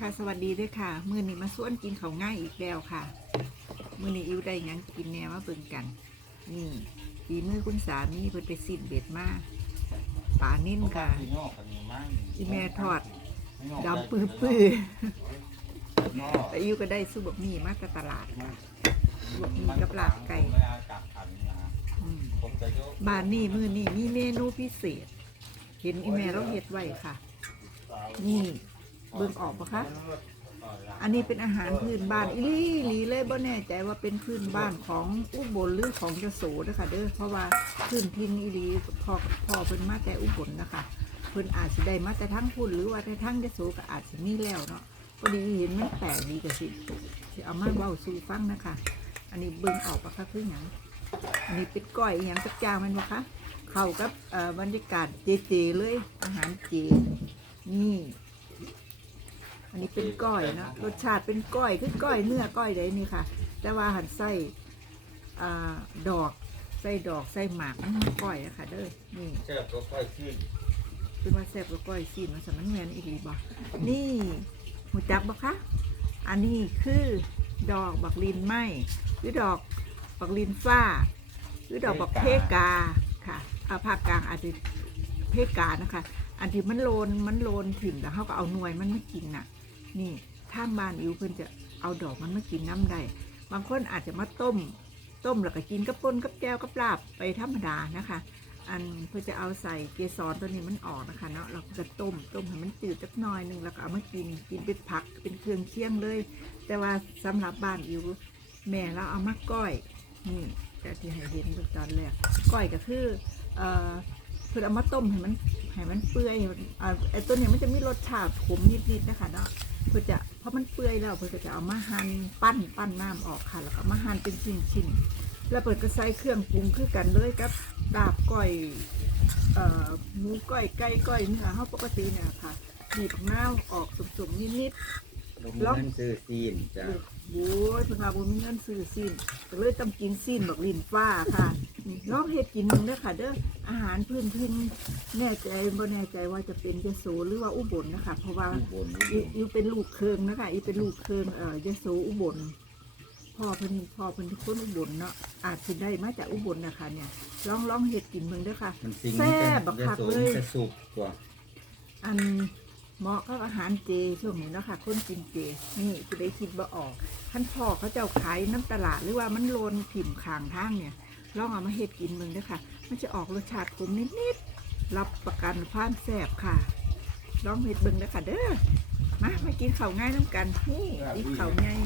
ค่ะสวัสดีด้วยค่ะมือนี้มาส่วนกินเขาง่ายอีกแล้วค่ะ มือนี้อิวได้หยังกินแนวมาเบิ่งกัน นี่ฝีมือคุณสามีเพิ่นไปสิ้นเบ็ดมาป่านิ่นค่ะอีแม่ทอดดำปื้อปื้อแต่อิวก็ได้สู้บะหมี่มาจากตลาดค่ะสู้บะหมี่กับลาบไก่บ้านนี่มือนี่มีเมนูพิเศษ เห็นอีแม่เราเฮ็ดไว้ค่ะ นี่ เบิ่งออกปะคะ อันนี้เป็นอาหารพื้นบ้านอีลีหลีเลยบ่แน่ใจว่าเป็นพื้นบ้านของอุบลหรือของยโสนะคะเด้อเพราะว่าพื้นพินอีลีพ่อพ่อเพิ่นมาแต่อุบลนะคะเพิ่นอาจสิได้มาแต่ทั้งพุ่นหรือว่าแต่ทั้งยโสก็อาจสิมีแล้วเนาะพอดีเห็นมันแปลกดีก็สิสิเอามาเว้าสู่ฟังนะคะ อันนี้เบิ่งออกปะคะคือหยังอันนี้เป็นก้อยอหยังสักอย่างแมันบ่คะเข้ากับบรรยากาศเจๆเลยอาหารเจนี่ อันนี้เป็นก้อยเนอะรสชาติเป็นก้อยคือก้อยเนื้อก้อยใดนี่ค่ะ แต่ว่าหันไส้อ่าดอกไส้ดอกไส้หมากมันก้อยนะคะเด้อนี่เชือกก็ค่อยขึ้นเป็นว่าแซ่บกับก้อยซีนมันสมันแมนอีกหรือบ่นี่หูจักบ่คะอันนี้คือดอกบักลินไหมหรือดอกบักลินฟ้า หรือดอกบักเพกาค่ะอาภาคกลางอาจจะเพกานะคะ อันที่มันโลนมันโลนถิ่มแล้วเขาก็เอาหน่วยมันมากินน่ะ นี่ถ้างบ้านอิวเพิ่นจะเอาดอกมันมากินน้ำได้บางคนอาจจะมาต้ม ต้มแล้วก็กินกับป่นกับแก้วกับลาบไปธรรมดานะคะ อันเพื่อจะเอาใส่เกสรตัวนี้มันออกนะคะเนาะเราก็จะต้มต้มให้มันจืดสักหน่อยหนึ่งแล้วก็เอามากินกินเป็นผักเป็นเครื่องเคียงเลย แต่ว่าสำหรับบ้านอิวแม่เราเอามาก้อยนี่แต่ที่ให้เห็นตอนแรกก้อยก็คือเอ่อ เพื่อเอามาต้มให้มันให้มันเปื่อยอ่าไอ้ตัวเนี้ยมันจะมีรสชาติขมนิดๆนะคะเนาะเพื่อจะเพราะมันเปื่อยแล้วเพื่อจะเอามาหั่นปั้นปั้นน้ำออกค่ะ แล้วก็มาหั่นเป็นชิ้นๆแล้วเปิดก็ใส่เครื่องปรุงคือกันเลยกับดาบก้อยเอ่อหมูก้อยไก่ก้อยเนื้อเฮาปกติเนี่ยค่ะบีบน้ำออกสุกๆนิดผมมีเงินซื้อซีนจ้ะๆโอ้ยเพิ่นว่าบ่มีเงินซื้อซีนก็เลยต้องกินซีนบักลินฟ้าค่ะนี่ ลองเฮ็ดกินมึงเด้อค่ะ เด้ออาหารพื้นพื้นแน่ใจบ่แน่ใจว่าจะเป็นยโสหรือว่าอุบลนะคะ เพราะว่าอุบลอีอีเป็นลูกเคืองนะคะอีเป็นลูกเคืองเอ่อยโสอุบลพ่อเพิ่นพ่อเพิ่นเป็นคนอุบลเนาะอาจสิได้มาจากอุบลนะคะ เนี่ยลองลองเห็ดกินเมืองเด้อค่ะมันสิงแซ่บบักคักเลยจะสุกกว่าอันเหมาะกับอาหารเจช่วงนี้เนาะค่ะคนกินเจนี่คือได้คิดบ่ออกท่านพ่อเขาเจ้าขายน้ำตลาดหรือว่ามันโลนถิ่มขางทางเนี่ย ลองเอามาเห็ดกินเมืองเด้อค่ะ มันจะออกรสชาติขมนิดๆ รับประกันความแซ่บค่ะ ลองเห็ดเบิ่งเด้อค่ะเด้อ มามากินข้าวง่ายน้ำกันนี่กินข้าวง่าย